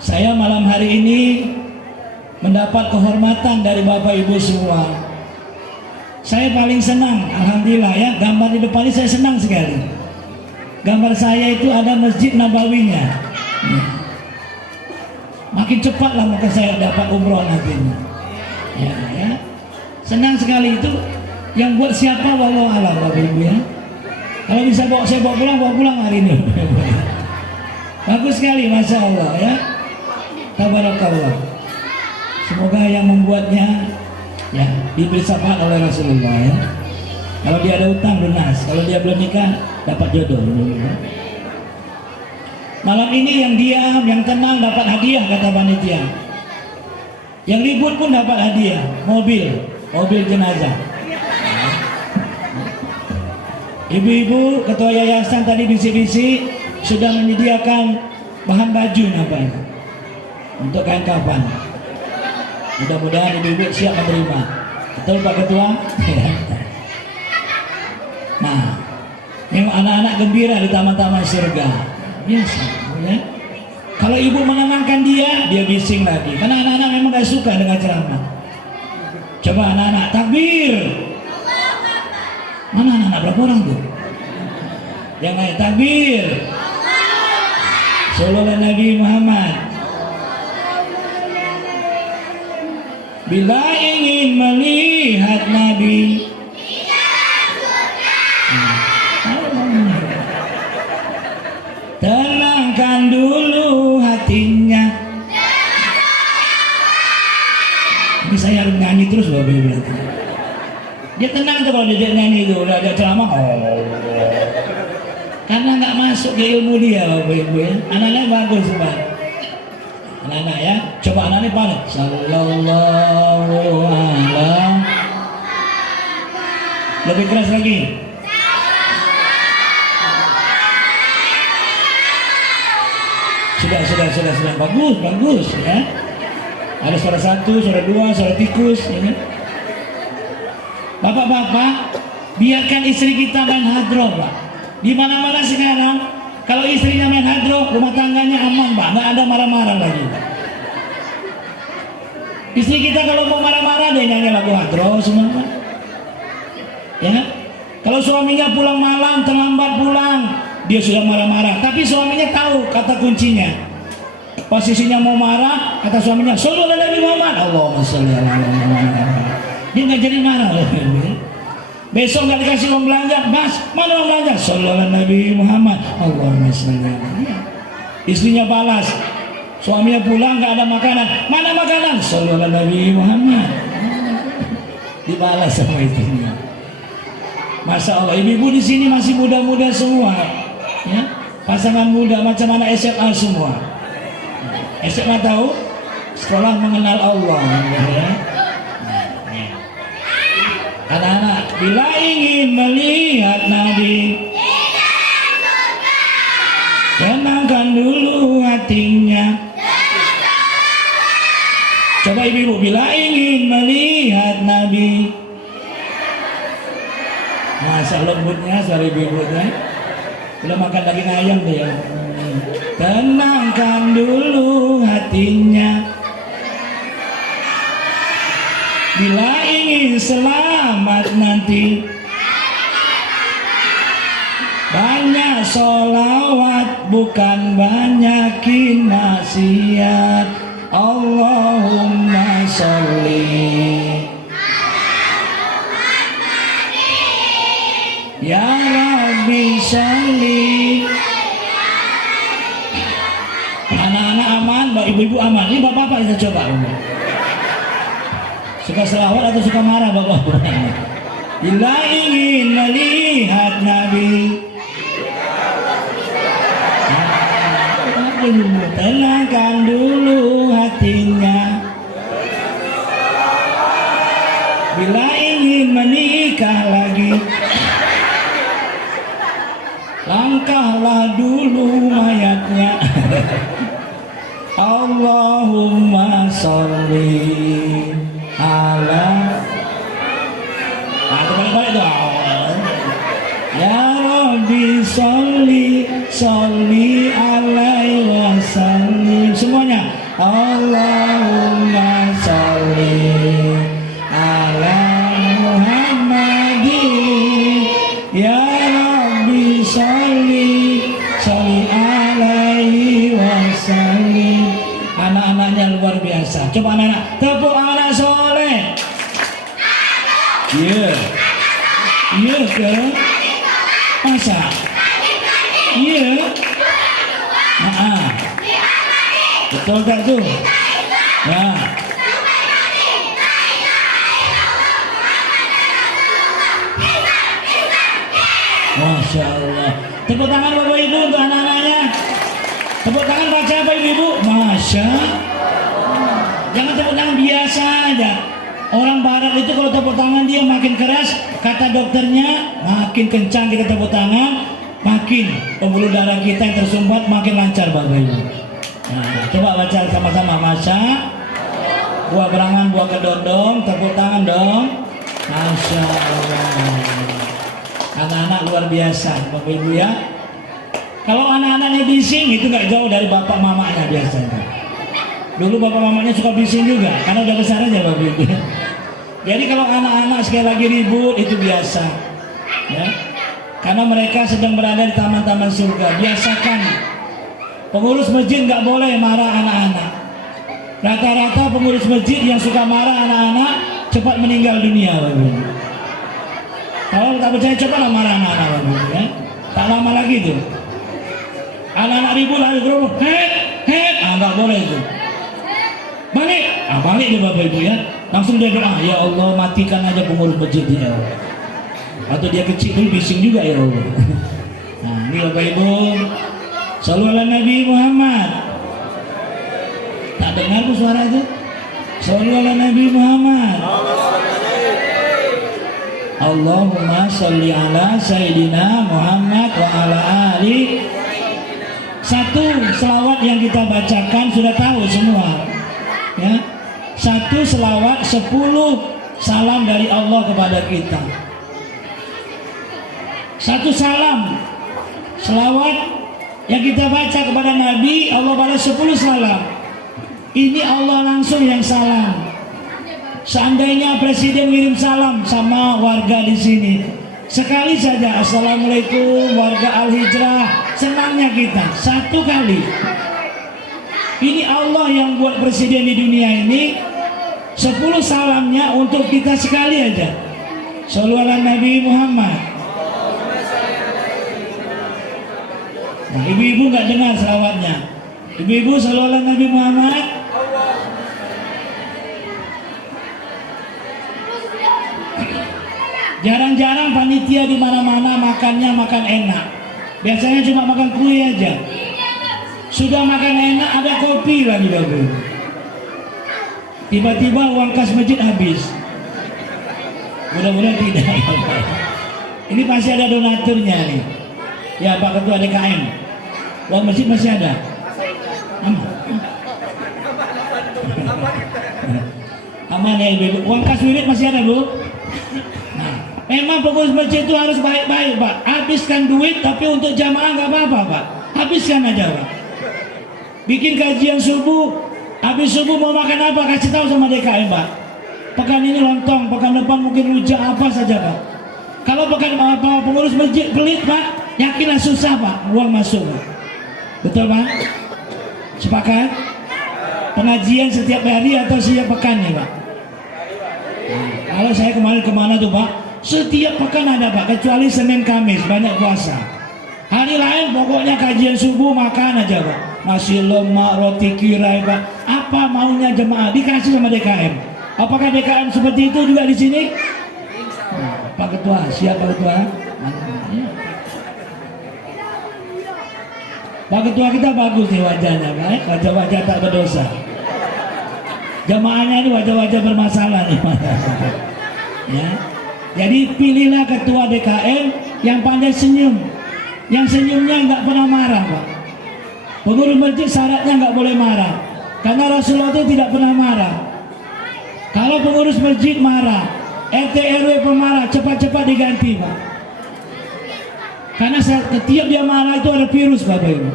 Saya malam hari ini mendapat kehormatan dari Bapak Ibu semua. Saya paling senang, alhamdulillah ya, gambar di depan ini saya senang sekali. Gambar saya itu ada Masjid Nabawinya. Makin cepatlah maka saya dapat umroh nantinya. Ya. Senang sekali itu. Yang buat siapa wallahu alam Bapak Ibu ya. Kalau bisa saya bawa pulang hari ini. Bagus sekali, Masya Allah ya. Tabarakallah. Semoga yang membuatnya ya diberi syafaat oleh Rasulullah ya. Kalau dia ada utang lunas, kalau dia belum nikah dapat jodoh. Malam ini yang diam, yang tenang dapat hadiah kata panitia. Yang ribut pun dapat hadiah, mobil jenazah. Ibu-ibu ketua yayasan tadi bisik-bisik sudah menyediakan bahan baju namanya untuk kain kafan. Mudah-mudahan ibu-ibu siap menerima. Betul Pak Ketua? Nah, memang anak-anak gembira di taman-taman surga. Biasa, ya. Kalau ibu menenangkan dia bising lagi. Karena anak-anak memang gak suka dengan ceramah. Coba anak-anak takbir. Mana anak-anak berapa orang tuh? Yang lain takbir. Sallallahu Nabi Muhammad. Bila ingin melihat Nabi tenangkan dulu hatinya. Ini saya harus nyanyi terus Bapak Ibu. Dia tenang tuh kalau dia nyanyi itu, udah ada ceramah. Karena nggak masuk ke ilmu dia Bapak Ibu ya. Anak-anak bagus Pak. Anak-anak ya, coba anak-anak pada sallallahu alaihi. Lebih keras lagi. Sudah. Bagus ya. Ada suara 1, suara 2, suara tikus ya. Bapak-bapak, biarkan istri kita main hadroh, Pak. Di mana-mana sekarang, kalau istrinya main hadroh, rumah tangganya aman, Pak. Nggak ada marah-marah lagi. Istri kita kalau mau marah-marah, dia nyanyi lagu hadroh semua, Pak. Ya, kalau suaminya pulang malam, terlambat pulang, dia sudah marah-marah. Tapi suaminya tahu kata kuncinya. Posisinya mau marah, kata suaminya, sallallahu alaihi Muhammad, Allahumma sholli ala Muhammad. Dia nggak jadi marah. Besok nggak dikasih uang belanja, Mas, mana uang belanja? Sallallahu alaihi Muhammad, Allahumma sholli ala Muhammad. Istrinya balas, suaminya pulang nggak ada makanan, mana makanan? Sallallahu alaihi Muhammad. Dibalas sama istrinya. Masya Allah, ibu-ibu di sini masih muda-muda semua, ya, pasangan muda macam anak SMA semua. SMA tahu sekolah mengenal Allah, ya. Anak-anak, bila ingin melihat Nabi, tenangkan dulu hatinya. Coba ibu-ibu, bila ingin melihat Nabi. Masa lembutnya, suara ibu-ibunya. Udah makan daging ayam dia. Tenangkan dulu hatinya. Bila ingin selamat nanti, banyak sholawat bukan banyakin maksiat. Allahumma sholli ya Rabbi sholli. Anak-anak aman, ibu-ibu aman. Ini bapak-bapak kita coba. Suka selawat atau suka marah bapak-bapak? Bila ingin melihat Nabi, tenangkan dulu hatinya. Bila ingin menikah lagi, langkahlah dulu mayatnya. Allahumma sholli ala. Balik dong. Ya Rabbi sholli alaihi wasallim. Semuanya. sholli alaihi wasallim. Anak-anaknya luar biasa. Coba anak-anak, tepuk anak soleh. Iya. Iya ke? Masa? Iya. Betul tak tuh? Nah. Masya Allah. Tepuk tangan Bapak Ibu untuk anak-anaknya. Tepuk tangan baca apa Ibu? Masya. Jangan tepuk tangan biasa aja. Orang barat itu kalau tepuk tangan dia makin keras, kata dokternya makin kencang kita tepuk tangan, makin pembuluh darah kita yang tersumbat makin lancar Bapak Ibu. Nah, coba baca sama-sama. Masya. Buah berangan, buah kedondong, tepuk tangan dong. Masya Allah. Anak-anak luar biasa Bapak Ibu ya. Kalau anak-anaknya bising itu nggak jauh dari bapak mamanya biasanya. Dulu bapak mamanya suka bising juga karena udah besar aja Bapak Ibu. Jadi kalau anak-anak sekali lagi ribut itu biasa ya. Karena mereka sedang berada di taman-taman surga. Biasakan pengurus masjid nggak boleh marah anak-anak. Rata-rata pengurus masjid yang suka marah anak-anak cepat meninggal dunia Bapak Ibu. Kalau tak percaya coba lah marah anak-anak ya. Tak lama lagi tuh anak-anak ribut lari gerobak, nggak boleh itu. Balik, balik dia Bapak Ibu ya. Langsung dia doa, ya Allah matikan aja pengurus masjid ya. Atau dia kecil tuh bising juga ya Allah. Nah ini Bapak Ibu, shallallahu ala Nabi Muhammad. Tak dengar tuh suara itu? Shallallahu ala Nabi Muhammad. Allahumma sholli ala Sayyidina Muhammad wa ala ali. Satu selawat yang kita bacakan sudah tahu semua ya. Satu selawat 10 salam dari Allah kepada kita. Satu salam selawat yang kita baca kepada Nabi, Allah balas 10 salam. Ini Allah langsung yang salam. Seandainya presiden ngirim salam sama warga di sini, sekali saja assalamualaikum warga Al-Hijrah, senangnya kita satu kali. Ini Allah yang buat presiden di dunia ini, 10 salamnya untuk kita sekali aja. Shallallahu ala Nabi Muhammad. Nah, ibu-ibu nggak dengar selawatnya. Ibu-ibu shallallahu ala Nabi Muhammad. Jarang-jarang panitia di mana-mana makannya makan enak. Biasanya cuma makan kue aja. Sudah makan enak ada kopi lagi Bapak. Tiba-tiba uang kas masjid habis. Mudah-mudahan tidak. Ini pasti ada donaturnya nih. Ya Pak Ketua DKM. Uang masjid masih ada. Aman ya Ibu. Uang kas wirid masih ada Bu. Memang pengurus masjid itu harus baik-baik Pak. Habiskan duit tapi untuk jamaah nggak apa-apa Pak. Habiskan aja Pak. Bikin kajian subuh. Habis subuh mau makan apa kasih tahu sama DKM Pak. Pekan ini lontong, pekan depan mungkin rujak apa saja Pak. Kalau pekan apa pengurus masjid pelit Pak, yakinlah susah Pak uang masuk Pak. Betul Pak? Sepakat? Pengajian setiap hari atau setiap pekan nih Pak? Kalau saya kemana tuh Pak? Setiap pekan ada Pak, kecuali Senin Kamis banyak puasa. Hari lain pokoknya kajian subuh makan aja Pak. Nasi lemak, roti kirai Pak. Apa maunya jemaah dikasih sama DKM. Apakah DKM seperti itu juga di sini? Pak Ketua, siap Pak Ketua? Pak Ketua kita bagus nih wajahnya Pak. Wajah-wajah tak berdosa. Jemaahnya ini wajah-wajah bermasalah nih Pak. Ya. Jadi pilihlah ketua DKM yang pandai senyum, yang senyumnya nggak pernah marah Pak. Pengurus masjid syaratnya nggak boleh marah, karena Rasulullah itu tidak pernah marah. Kalau pengurus masjid marah, RT RW pemarah, cepat-cepat diganti Pak. Karena setiap dia marah itu ada virus Bapak Ibu.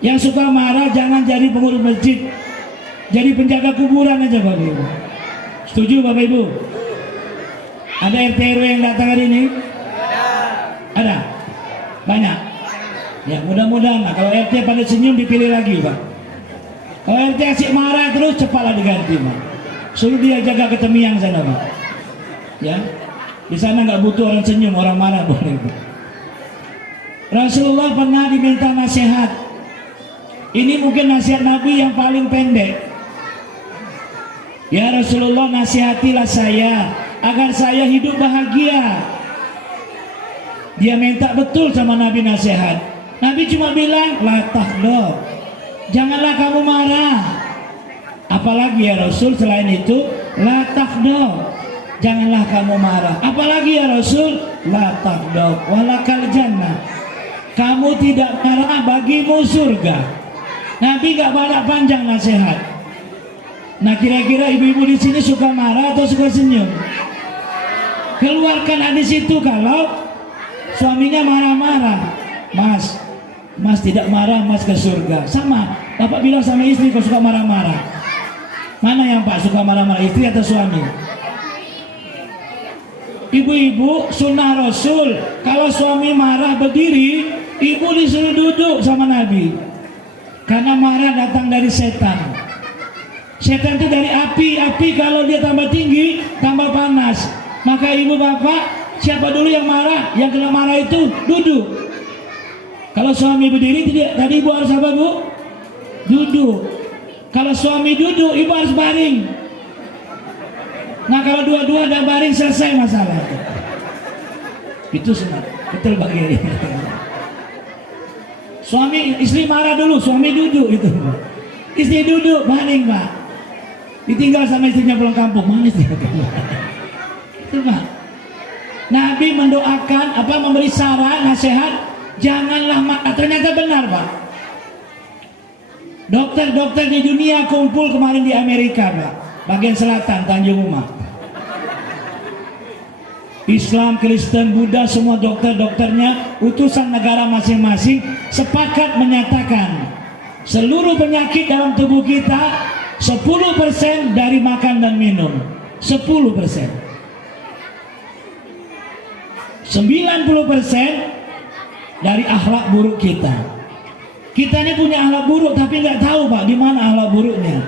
Yang suka marah jangan jadi pengurus masjid, jadi penjaga kuburan aja Bapak Ibu. Setuju Bapak Ibu? Ada RT RW yang datang hari ini? Ada. Banyak. Ya mudah-mudahan lah. Kalau RT pada senyum dipilih lagi Pak. Kalau RT asik marah terus cepatlah diganti Pak. Suruh dia jaga ketemiang sana Pak. Ya. Di sana nggak butuh orang senyum, orang marah boleh Pak. Rasulullah pernah diminta nasihat. Ini mungkin nasihat Nabi yang paling pendek. Ya Rasulullah, nasihatilah saya agar saya hidup bahagia. Dia minta betul sama Nabi nasihat. Nabi cuma bilang, la tahdab, janganlah kamu marah. Apalagi ya Rasul selain itu, la tahdab, janganlah kamu marah. Apalagi ya Rasul, la tahdab walakal jannah, kamu tidak marah bagimu surga. Nabi gak banyak panjang nasihat. Nah kira-kira ibu-ibu di sini suka marah atau suka senyum? Keluarkan hadis itu kalau suaminya marah-marah. Mas tidak marah, mas ke surga. Sama, bapak bilang sama istri kau suka marah-marah. Mana yang pak suka marah-marah, istri atau suami? Ibu-ibu, sunnah Rasul, kalau suami marah berdiri, ibu disuruh duduk sama Nabi. Karena marah datang dari setan. Setan itu dari api kalau dia tambah tinggi, tambah panas. Maka ibu bapak, siapa dulu yang marah? Yang kena marah itu duduk. Kalau suami berdiri, tadi ibu harus apa bu? Duduk. Kalau suami duduk, ibu harus baring. Nah kalau dua-dua ada baring, selesai masalah. Itu sunat. Betul Pak Kiai. Suami istri marah dulu, suami duduk itu. Istri duduk, baring Pak. Ditinggal sama istrinya pulang kampung, manis dia. Itu Pak. Nabi mendoakan, memberi saran, nasihat, janganlah marah. Ternyata benar Pak. Dokter-dokter di dunia kumpul kemarin di Amerika Pak, bagian selatan Tanjung Uma. Islam, Kristen, Buddha, semua dokter-dokternya, utusan negara masing-masing sepakat menyatakan seluruh penyakit dalam tubuh kita 10% dari makan dan minum. 10%. 90% dari akhlak buruk kita. Kita ini punya akhlak buruk tapi nggak tahu Pak di mana akhlak buruknya.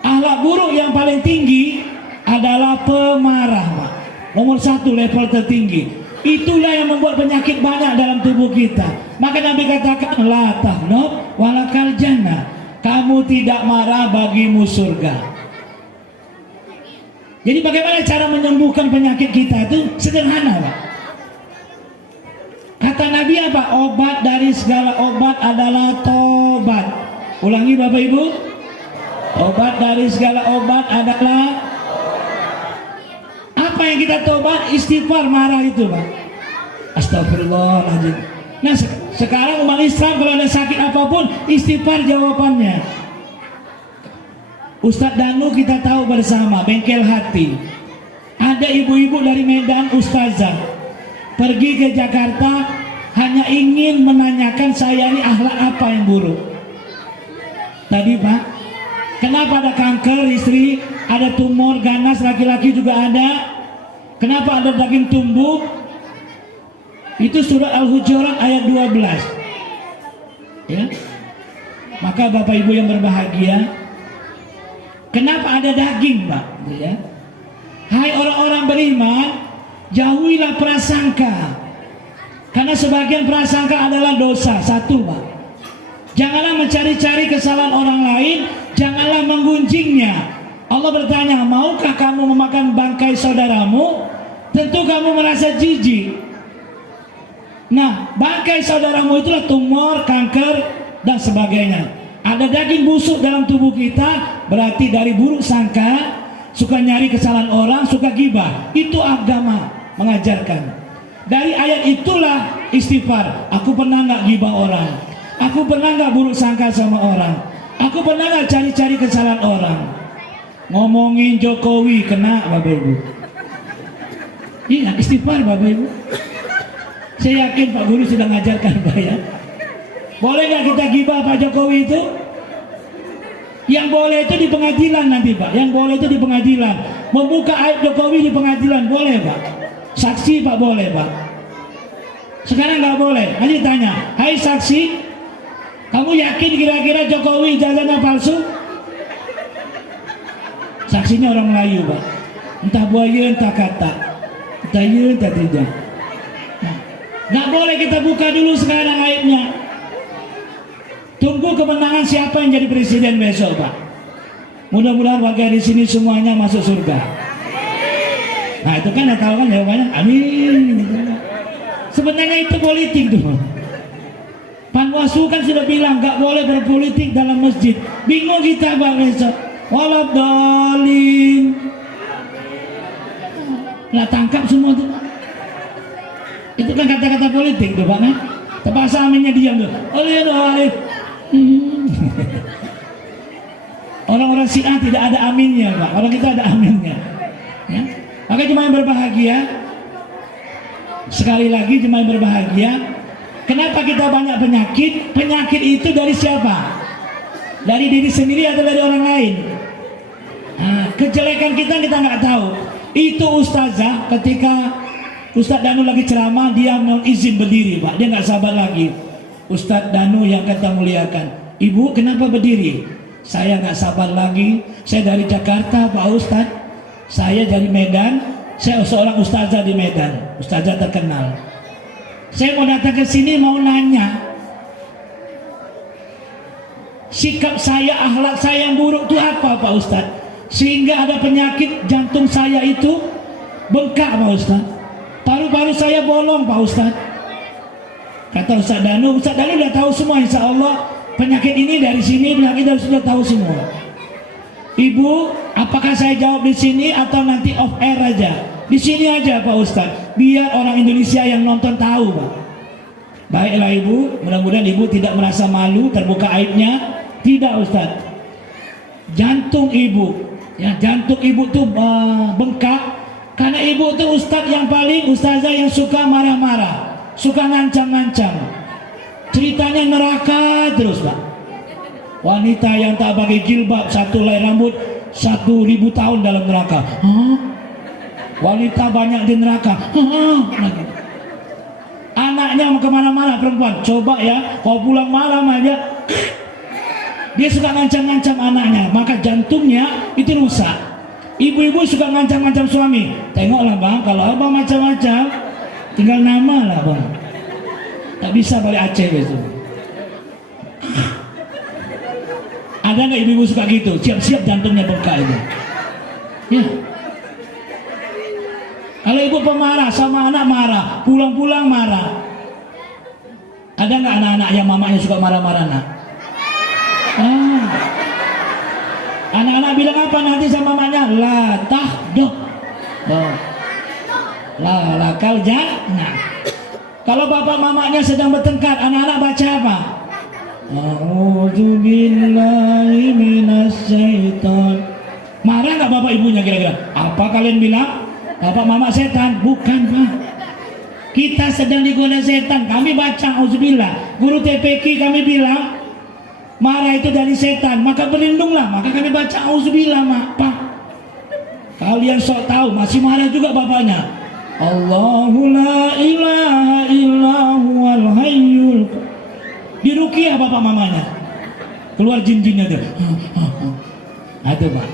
Akhlak buruk yang paling tinggi adalah pemarah Pak. Nomor 1 level tertinggi. Itulah yang membuat penyakit banyak dalam tubuh kita. Maka Nabi katakan la tahdab walakal jannah, kamu tidak marah bagimu surga. Jadi bagaimana cara menyembuhkan penyakit kita itu sederhana Pak. Kata Nabi apa? Obat dari segala obat adalah tobat. Ulangi Bapak Ibu. Obat dari segala obat adalah apa yang kita tobat? Istighfar, marah itu Pak. Astagfirullahaladzim. Nah sekarang umat Islam kalau ada sakit apapun, istighfar jawabannya. Ustadz Danu kita tahu bersama, bengkel hati. Ada ibu-ibu dari Medan, ustazah, pergi ke Jakarta hanya ingin menanyakan saya ini akhlak apa yang buruk. Tadi Pak, kenapa ada kanker istri, ada tumor ganas laki-laki juga ada. Kenapa ada daging tumbuk? Itu surat Al-Hujurat ayat 12. Ya. Maka Bapak Ibu yang berbahagia, kenapa ada daging Pak? Ya. Hai orang-orang beriman, jauhilah prasangka. Karena sebagian prasangka adalah dosa. 1 Pak. Janganlah mencari-cari kesalahan orang lain, janganlah menggunjingnya. Allah bertanya, maukah kamu memakan bangkai saudaramu? Tentu kamu merasa jijik. Nah, bangkai saudaramu itulah tumor, kanker, dan sebagainya. Ada daging busuk dalam tubuh kita, berarti dari buruk sangka, suka nyari kesalahan orang, suka gibah. Itu agama mengajarkan. Dari ayat itulah istighfar. Aku pernah nggak gibah orang? Aku pernah nggak buruk sangka sama orang? Aku pernah nggak cari-cari kesalahan orang? Ngomongin Jokowi kena Bapak Ibu. Iya, istighfar Bapak Ibu. Saya yakin Pak Guru sudah ngajarkan Pak ya. Boleh nggak kita gibah Pak Jokowi itu? Yang boleh itu di pengadilan nanti Pak. Yang boleh itu di pengadilan. Membuka aib Jokowi di pengadilan boleh Pak. Saksi Pak boleh Pak. Sekarang nggak boleh. Nanti tanya, hai saksi, kamu yakin kira-kira Jokowi ijazahnya palsu? Saksinya orang Melayu, Pak. Entah buaya, entah kata, entah iya, entah tidak. Nggak boleh kita buka dulu sekarang aibnya. Tunggu kemenangan siapa yang jadi presiden besok, Pak. Mudah-mudahan warga di sini semuanya masuk surga. Nah itu kan tahu kan jawabannya, amin. Sebenarnya itu politik tuh. Panwaslu kan sudah bilang nggak boleh berpolitik dalam masjid. Bingung kita, Pak, besok. Waladhalin. Nah tangkap semua tuh. Itu kan kata-kata politik tuh, Pak. Terpaksa aminnya diam tuh. Oleh. Orang-orang Syiah tidak ada aminnya, Pak. Kalau kita ada aminnya. Ya. Maka jemaah yang berbahagia, sekali lagi jemaah yang berbahagia, kenapa kita banyak penyakit? Penyakit itu dari siapa? Dari diri sendiri atau dari orang lain? Nah, kejelekan kita nggak tahu. Itu ustazah ketika Ustadz Danu lagi ceramah, dia mau izin berdiri, Pak. Dia nggak sabar lagi. Ustadz Danu yang kata muliakan, Ibu kenapa berdiri? Saya nggak sabar lagi. Saya dari Jakarta, Pak Ustadz. Saya dari Medan. Saya seorang ustazah di Medan, ustazah terkenal. Saya mau datang ke sini mau nanya, sikap saya, akhlak saya yang buruk itu apa, Pak Ustadz? Sehingga ada penyakit jantung saya itu bengkak, Pak Ustadz. Paru-paru saya bolong, Pak Ustadz. Kata Ustadz Danu udah tahu semua, insya Allah penyakit ini dari sini, penyakit dari sudah tahu semua. Ibu, apakah saya jawab di sini atau nanti off air aja? Di sini aja, Pak Ustadz, biar orang Indonesia yang nonton tahu, Pak. Baiklah Ibu, mudah-mudahan Ibu tidak merasa malu terbuka aibnya. Tidak, Ustadz. Jantung Ibu, ya jantung Ibu tuh bengkak karena Ibu tuh Ustadz yang paling, ustazah yang suka marah-marah, suka ngancam-ngancam. Ceritanya neraka terus, Pak. Wanita yang tak pakai jilbab, satu helai rambut 1000 tahun dalam neraka. Wanita banyak di neraka. Anaknya mau kemana-mana perempuan. Coba ya, kalau pulang malam aja dia suka ngancam-ngancam anaknya, maka jantungnya itu rusak. Ibu-ibu suka ngancam-ngancam suami. Tengoklah Bang, kalau abang macam-macam, tinggal nama lah Bang. Tak bisa balik Aceh besok. Ada nggak ibu-ibu suka gitu? Siap-siap jantungnya bengkak itu. Ya. Kalau ibu pemarah sama anak marah, pulang-pulang marah. Ada nggak anak-anak yang mamanya suka marah-marah nak? Anak-anak bilang apa nanti sama mamanya? La tahdoh. La kal jannah. Kalau bapak mamanya sedang bertengkar, anak-anak baca apa? A'udzubillahi minasyaiton. Marah nggak bapak ibunya kira-kira? Apa kalian bilang? Bapak mama setan? Bukan Pak. Kita sedang digoda setan. Kami baca auzubillah. Guru TPQ kami bilang marah itu dari setan. Maka berlindunglah. Maka kami baca auzubillah Pak. Kalian sok tahu masih marah juga bapaknya. Allahu la ilaha illahu wal hayyul. Diruqyah bapak mamanya, keluar jin-jinnya tuh. Ada Pak.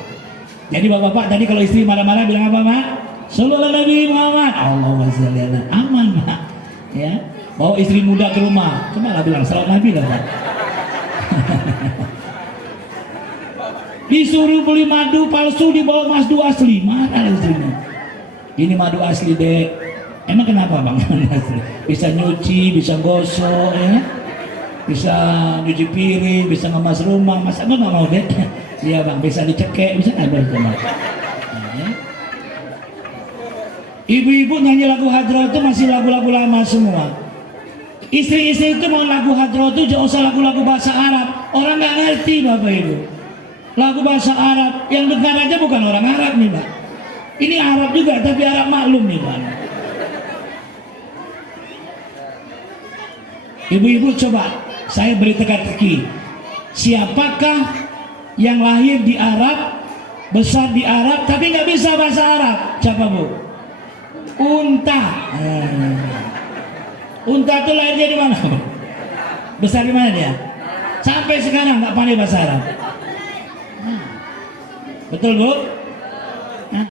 Jadi bapak-bapak tadi kalau istri marah-marah bilang apa Pak? Sallallahu Nabi Muhammad. Allahumma sholli ala aman Pak. Ya, bawa istri muda ke rumah, coba lah bilang salam Nabi lah Pak. Disuruh beli madu palsu dibawa madu asli, marah istrinya. Ini madu asli dek. Emang kenapa Bang? Bisa nyuci, bisa gosok ya. Bisa nyuci piring, bisa ngemas rumah, masa gue nggak mau deh. Iya Bang, bisa dicekek, bisa nggak Bang? Ibu-ibu nyanyi lagu hadroh itu masih lagu-lagu lama semua. Istri-istri itu mau lagu hadroh itu jangan usah lagu-lagu bahasa Arab. Orang nggak ngerti Bapak Ibu. Lagu bahasa Arab yang dengar aja bukan orang Arab nih Pak. Ini Arab juga tapi Arab maklum nih Pak. Ibu-ibu coba saya beri teka-teki. Siapakah yang lahir di Arab, besar di Arab, tapi nggak bisa bahasa Arab? Siapa Bu? Unta. Unta itu lahirnya di mana? Besar di mana dia? Sampai sekarang nggak pandai bahasa Arab. Betul Bu?